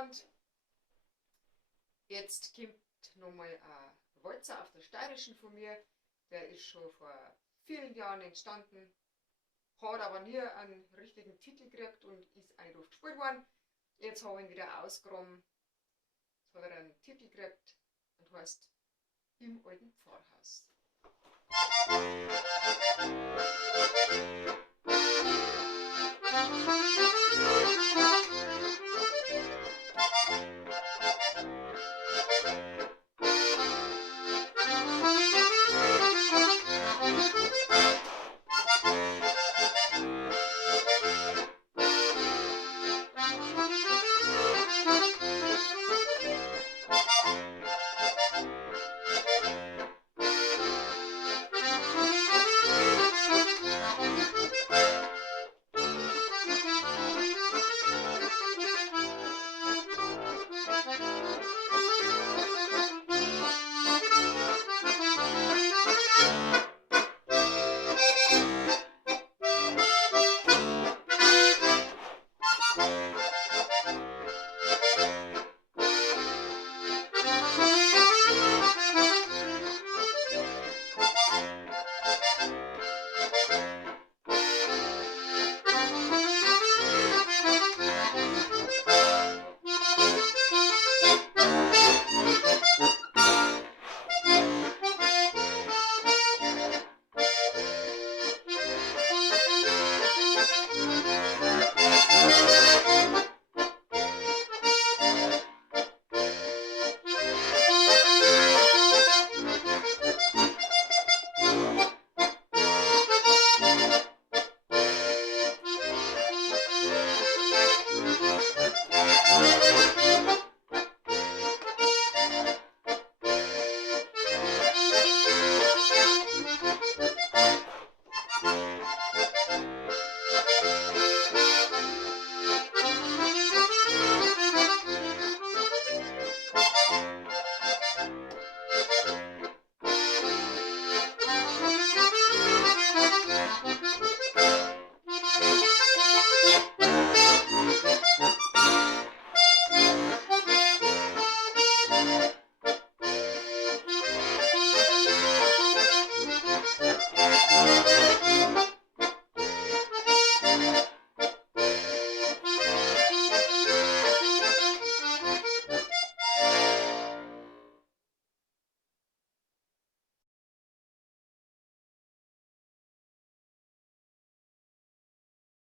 Und jetzt kommt nochmal ein Walzer auf der Steirischen von mir. Der ist schon vor vielen Jahren entstanden, hat aber nie einen richtigen Titel gekriegt und ist auch nicht oft gespielt worden. Jetzt habe ich ihn wieder ausgegraben. Jetzt hat er einen Titel gekriegt und heißt Im alten Pfarrhaus.